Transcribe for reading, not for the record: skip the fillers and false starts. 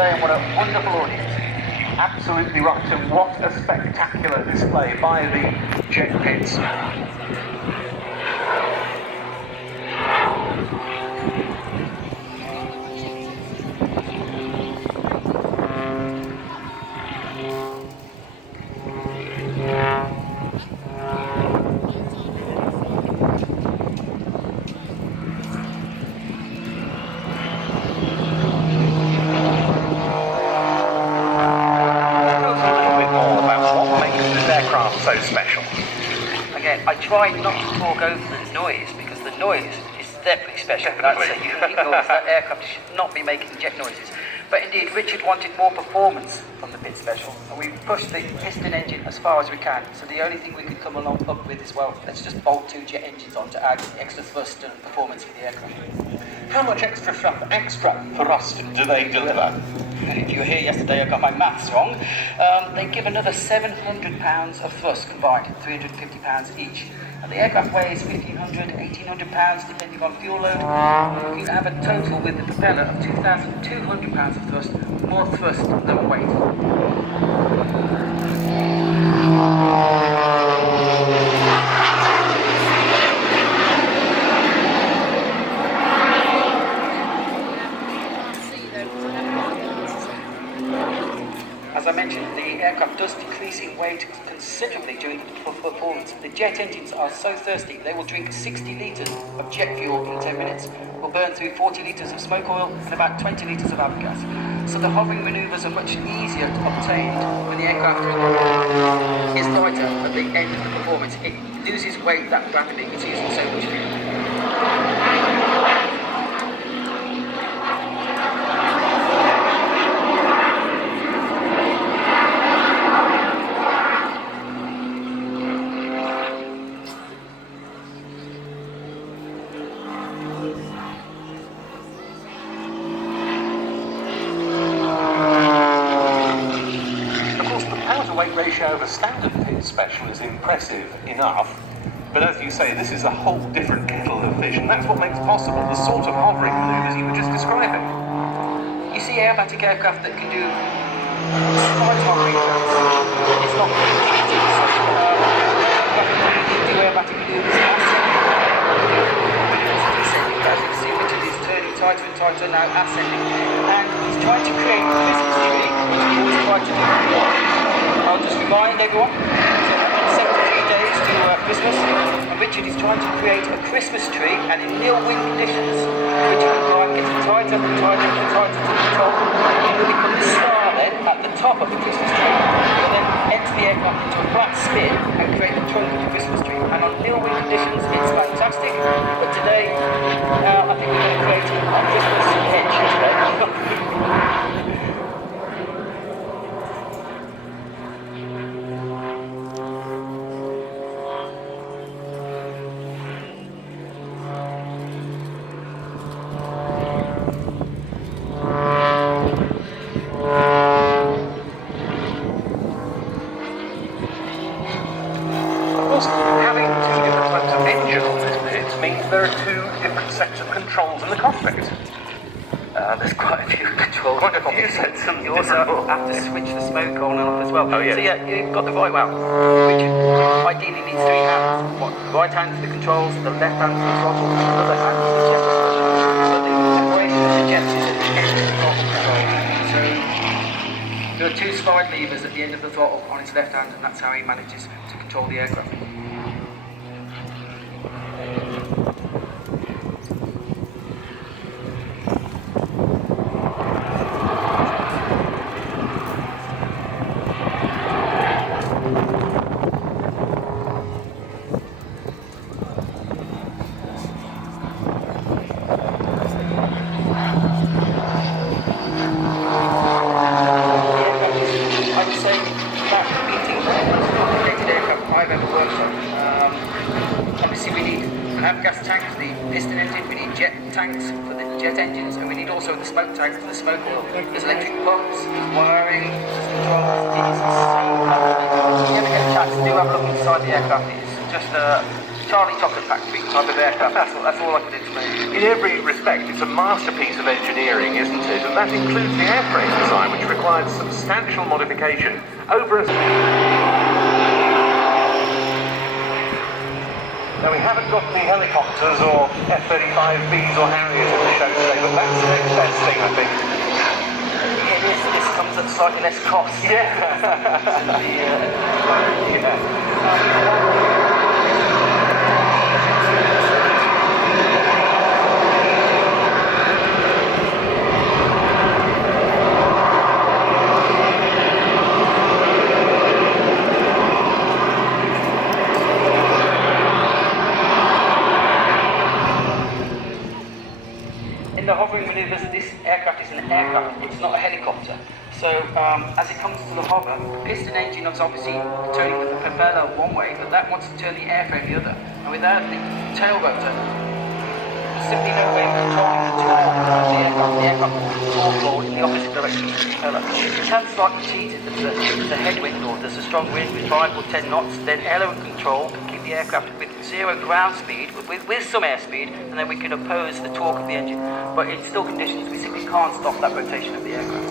today and what a wonderful audience. Absolutely right, and what a spectacular display by the jet pits. So special. Again, I try not to talk over the noise because the noise is definitely special. That's a unique noise. That aircraft should not be making jet noises. But indeed, Richard wanted more performance from the pit special, and we pushed the piston engine as far as we can. So the only thing we could come along up with is, well, let's just bolt 2 jet engines on to add extra thrust and performance for the aircraft. How much extra thrust do they deliver? If you were here yesterday, I got my maths wrong. They give another 700 pounds of thrust combined, 350 pounds each. And the aircraft weighs 1,500, 1,800 pounds depending on fuel load. You have a total with the propeller of 2,200 pounds of thrust, more thrust than weight. As I mentioned, the aircraft does decrease in weight considerably during the performance. The jet engines are so thirsty, they will drink 60 litres of jet fuel in 10 minutes, will burn through 40 litres of smoke oil and about 20 litres of avgas. So the hovering manoeuvres are much easier to obtain when the aircraft is lighter at the end of the performance. It loses weight that rapidly, it's using so much fuel. Ratio of a standard pit special is impressive enough, but as you say, this is a whole different kettle of fish, and that's what makes possible the sort of hovering manoeuvres you were just describing. You see aerobatic aircraft that can do slight hovering jumps. It's not really cheating, so do aerobatic manoeuvres ascending. As you can see, Richard is turning tighter and tighter now, ascending, and he's trying to create a Christmas tree, which he always tried to do. I'll just remind everyone, it's 73 days to Christmas, and Richard is trying to create a Christmas tree, and in nil wind conditions, Richard and Brian gets tighter and tighter and tighter to the top. It will become the star then at the top of the Christmas tree. It will then enter the aircraft into a flat spin and create the trunk of the Christmas tree. And on nil wind conditions, it's fantastic, but today, I think we're going to create a Christmas hedge today. Having 2 different types of engine on this pit means there are 2 different sets of controls in the cockpit. There's quite a few controls. Quite a few sets of You also have to switch the smoke on and off as well. Oh, yeah. So yeah, you've got the right one, which ideally needs 3 hands. The right hand for the controls, the left hand for the throttle, and the other hand for the jet. So the operation of the jet is at the end of the throttle control. So there are 2 slide levers at the end of the throttle on his left hand, and that's how he manages to control the aircraft. Obviously we need an avgas tank for the piston engine, we need jet tanks for the jet engines, and we need also the smoke tank for the smoke oil. There's electric pumps, there's wiring, there's controls. It's so if you ever get a chance to do have a look inside the aircraft, it's just Charlie Chocolate Factory type of aircraft. That's all I can explain. In every respect, it's a masterpiece of engineering, isn't it? And that includes the airframe design, which required substantial modification over a... Now, we haven't got the helicopters or F-35Bs or Harriers in the show today, but that's the next best thing, I think. This comes at slightly less cost. Yeah. In the hovering manoeuvres, this aircraft is an aircraft, it's not a helicopter. So as it comes to the hover, the piston engine is obviously turning the propeller one way, but that wants to turn the airframe the other. And without the tail rotor, there's simply no way of controlling the torque of the aircraft. The aircraft will torque roll in the opposite direction of the propeller. It can slightly cheat it. There's a headwind or there's a strong wind with 5 or 10 knots, then aileron control can keep the aircraft with 0 ground speed, with some airspeed, and then we can oppose the torque of the engine. But in still conditions, we simply can't stop that rotation of the aircraft.